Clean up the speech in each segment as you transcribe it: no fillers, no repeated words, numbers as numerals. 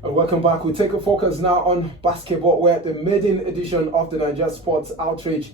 And welcome back. We take a focus now on basketball, where the maiden edition of the Nigeria Sports Outreach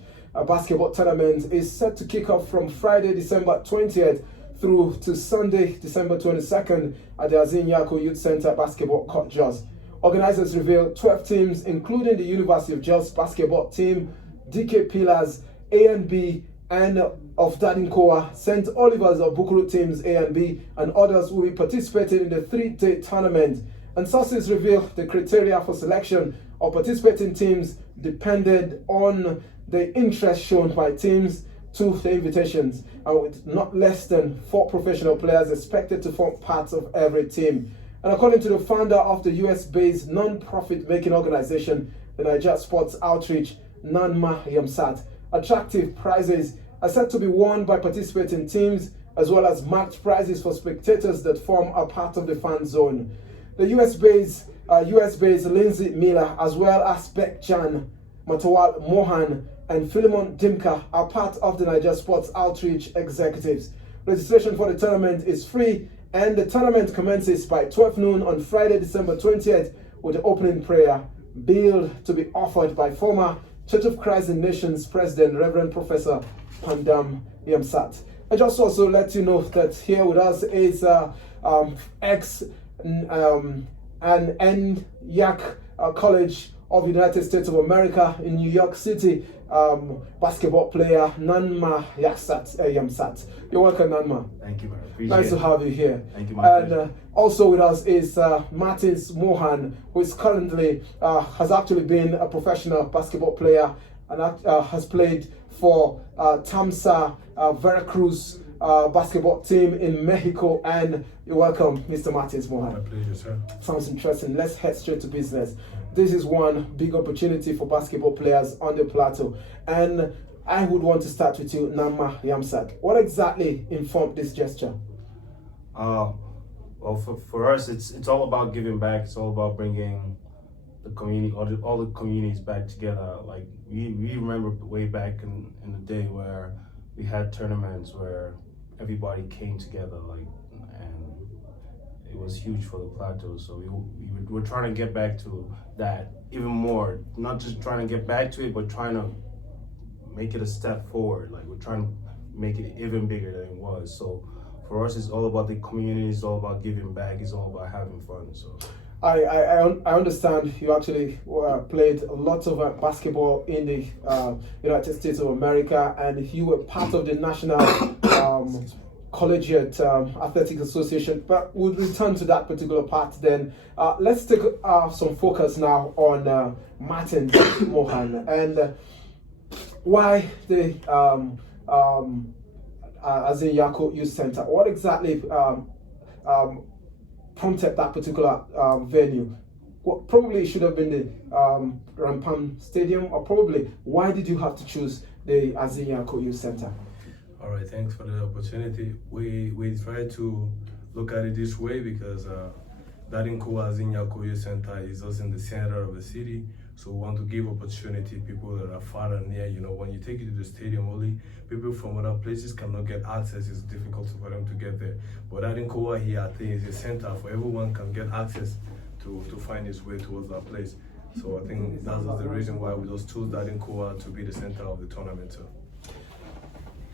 basketball tournament is set to kick off from Friday, December 20th through to Sunday, December 22nd at the Azin Yako Youth Center Basketball Court, Jos. Organizers reveal 12 teams, including the University of Jos basketball team, DK Pillars A and B, and of Dadinkowa, St. Oliver's of Bukuru teams A and B, and others will be participating in the three-day tournament. And sources reveal the criteria for selection of participating teams depended on the interest shown by teams to the invitations, and with not less than 4 professional players expected to form part of every team. And according to the founder of the US-based non-profit making organization, the Nigeria Sports Outreach, Nanma Yamsat, attractive prizes are said to be won by participating teams, as well as marked prizes for spectators that form a part of the fan zone. The US-based Lindsay Miller, as well as Bekjan, Matawal Mohan, and Philemon Dimka are part of the Nigeria Sports Outreach executives. Registration for the tournament is free, and the tournament commences by 12 noon on Friday, December 20th, with the opening prayer, billed to be offered by former Church of Christ in Nations President, Reverend Professor Pandam Yamsat. I just also let you know that here with us is Yak College of the United States of America in New York City basketball player Nanma Yamsat. You're welcome, Nanma. Thank you, man. Nice to have you here. Thank you, man. And also with us is Martins Mohan, who is currently has actually been a professional basketball player and has played for Tamsa Veracruz basketball team in Mexico. And you're welcome, Mr. Martins Mohan. My pleasure, sir. Sounds interesting. Let's head straight to business. This is one big opportunity for basketball players on the plateau. And I would want to start with you, Nanma Yamsat. What exactly informed this gesture? Well, for us, it's all about giving back. It's all about bringing the community, all the communities back together. Like we remember way back in the day where we had tournaments where everybody came together, like, and it was huge for the plateau. So we're trying to get back to that even more. Not just trying to get back to it, but trying to make it a step forward. Like we're trying to make it even bigger than it was. So for us, it's all about the community. It's all about giving back. It's all about having fun. So I understand you actually played a lot of basketball in the United States of America, and you were part of the National Collegiate Athletics Association. But we'll return to that particular part then. Let's take some focus now on Martin Mohan and why the Azin Yako Youth Center. What exactly prompted that particular venue? What probably should have been the Rampam Stadium, or probably why did you have to choose the Azin Yako Youth Center? All right, thanks for the opportunity. We try to look at it this way because Dadinkowa Azin Yako Youth Center is also in the center of the city. So we want to give opportunity people that are far and near. You know, when you take it to the stadium, only people from other places cannot get access. It's difficult for them to get there. But Dadinkowa here, I think, is a center for everyone can get access to find his way towards that place. So I think that's the reason why we just chose Dadinkowa to be the center of the tournament. So.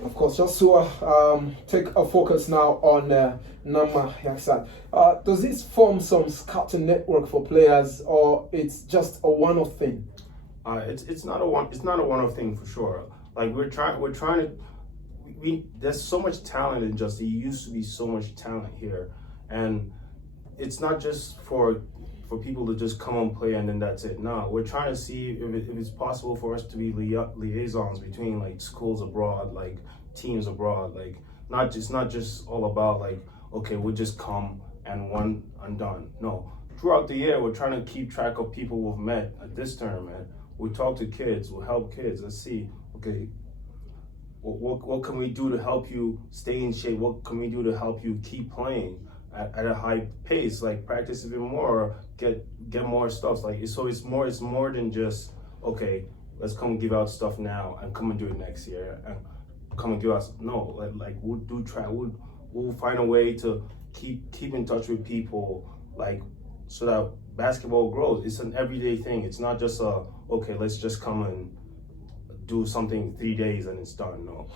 Of course, just to take a focus now on Nanma Yamsat. Does this form some scouting network for players, or it's just a one-off thing? It's not a one-off thing for sure. Like we're trying to. There's so much talent in Just. There used to be so much talent here, and it's not just for people to just come and play and then that's it. No, we're trying to see if it's possible for us to be liaisons between like schools abroad, like teams abroad. Like not just all about like, okay, we'll just come and one and done. No, throughout the year we're trying to keep track of people we've met at this tournament. We talk to kids, we'll help kids. Let's see, okay, what can we do to help you stay in shape? What can we do to help you keep playing at a high pace? Like practice even more, get more stuff. Like it's more than just, okay, let's come give out stuff now and come and do it next year and come and give us. No, like we'll find a way to keep in touch with people, like so that basketball grows. It's an everyday thing. It's not just okay, let's just come and do something 3 days and it's done. No.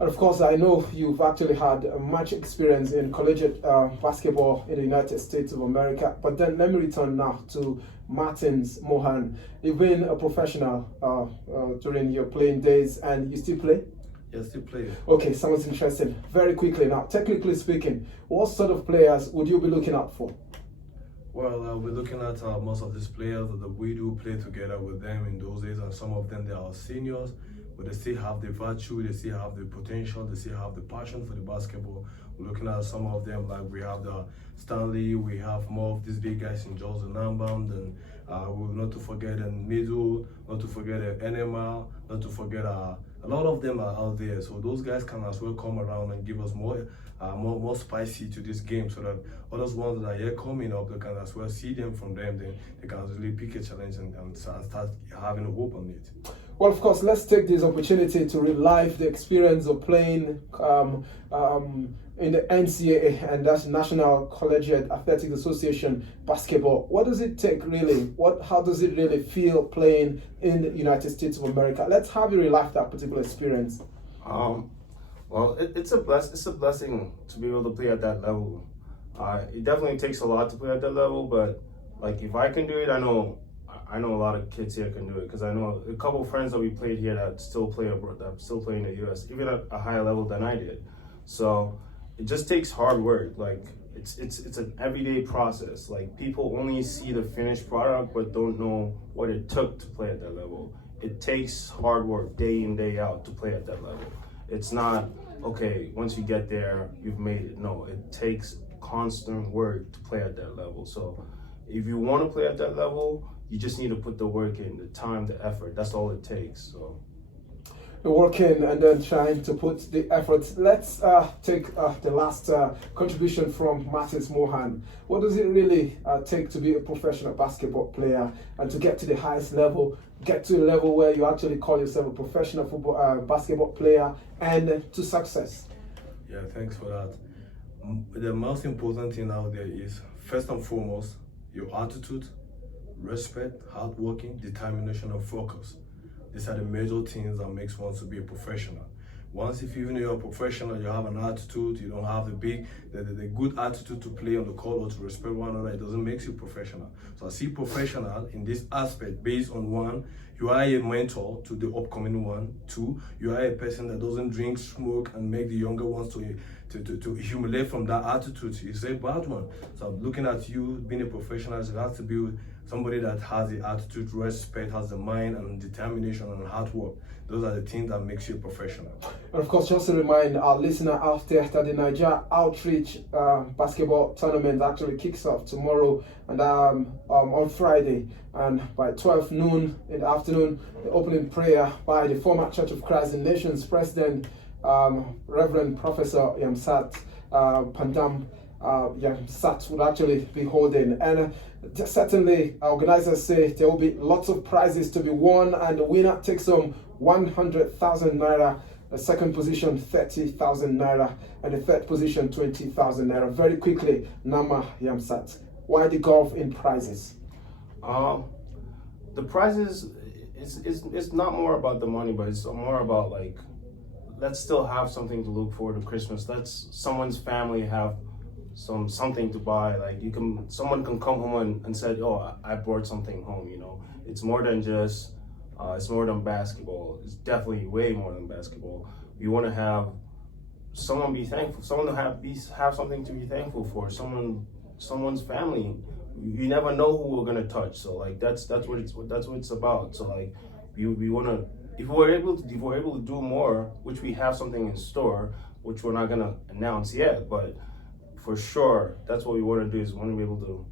And of course, I know you've actually had much experience in collegiate basketball in the United States of America. But then let me return now to Martins Mohan. You've been a professional during your playing days, and you still play? Yes, still play. Okay, sounds interesting. Very quickly now, technically speaking, what sort of players would you be looking out for? Well, we're looking at most of these players that we do play together with them in those days, and some of them, they are seniors, but they still have the virtue, they still have the potential, they still have the passion for the basketball. We're looking at some of them, like we have the Stanley, we have more of these big guys in George and Nambam, and not to forget in middle, not to forget NMR, not to forget a lot of them are out there. So those guys can as well come around and give us more spicy to this game, so that others ones that are here coming up, they can as well see them from them, then they can really pick a challenge and start having a hope on it. Well, of course, let's take this opportunity to relive the experience of playing in the NCAA, and that's National Collegiate Athletic Association basketball. What does it take really? How does it really feel playing in the United States of America? Let's have you relive that particular experience. Well, it's a blessing to be able to play at that level. It definitely takes a lot to play at that level, but like if I can do it, I know a lot of kids here can do it, because I know a couple of friends that we played here that still play abroad, that still play in the U.S., even at a higher level than I did. So it just takes hard work. Like it's an everyday process. Like people only see the finished product but don't know what it took to play at that level. It takes hard work day in, day out to play at that level. It's not okay, once you get there, you've made it. No, it takes constant work to play at that level. So if you want to play at that level, you just need to put the work in, the time, the effort. That's all it takes. So working and then trying to put the effort. Let's take the last contribution from Martins Mohan. What does it really take to be a professional basketball player and to get to the highest level, get to a level where you actually call yourself a professional basketball player and to success? Yeah, thanks for that. The most important thing out there is, first and foremost, your attitude, respect, hard working, determination, and focus. These are the major things that makes one to be a professional. Once if even you're a professional, you have an attitude, you don't have the good attitude to play on the court or to respect one another, it doesn't make you professional. So I see professional in this aspect based on one, you are a mentor to the upcoming one. Two, you are a person that doesn't drink, smoke, and make the younger ones to humiliate from that attitude. You say bad one. So I'm looking at you being a professional, it has to be somebody that has the attitude, respect, has the mind and determination and hard work. Those are the things that makes you a professional. And of course, just to remind our listener out there that the Nigeria Outreach basketball tournament actually kicks off tomorrow and on Friday, and by 12 noon in the afternoon, the opening prayer by the former Church of Christ in Nations President, Reverend Professor Yamsat Pandam Yamsat would actually be holding. And certainly, organizers say there will be lots of prizes to be won, and the winner takes home 100,000 naira, the second position 30,000 naira, and the third position 20,000 naira. Very quickly, Nama Yamsat, why the golf in prizes? The prizes it's not more about the money, but it's more about like, let's still have something to look forward to Christmas. Let's someone's family have something to buy. Like someone can come home and say, oh, I brought something home. You know, it's more than just it's more than basketball. It's definitely way more than basketball. You want to have someone be thankful, someone to have something to be thankful for, someone's family. You never know who we're gonna touch. So like that's what it's about. So like we want to, if we're able to do more, which we have something in store, which we're not gonna announce yet, but for sure that's what we want to do, is we want to be able to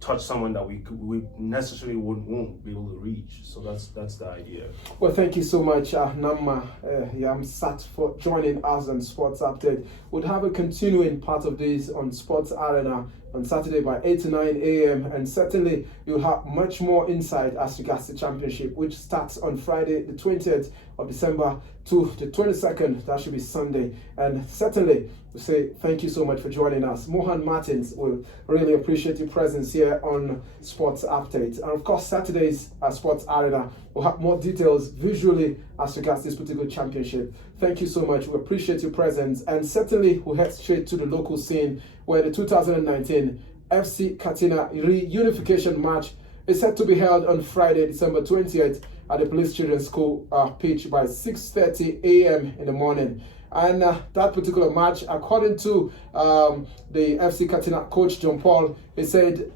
touch someone that we necessarily won't be able to reach. So that's the idea. Well, thank you so much, Nama Yamsat, for joining us on Sports Update. We'll have a continuing part of this on Sports Arena on Saturday by 8 to 9 a.m. and certainly you'll have much more insight as regards the championship, which starts on Friday the 20th of December to the 22nd. That should be Sunday. And certainly, we say thank you so much for joining us. Mohan Martins, we really appreciate your presence here on Sports Update. And of course, Saturday's Sports Arena will have more details visually as regards this particular championship. Thank you so much. We appreciate your presence. And certainly, we'll head straight to the local scene where the 2019 FC Katina reunification match is set to be held on Friday, December 20th at the Police Children's School pitch by 6:30 a.m. in the morning. And that particular match, according to the FC Katina coach John Paul, he said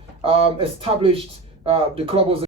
established the club was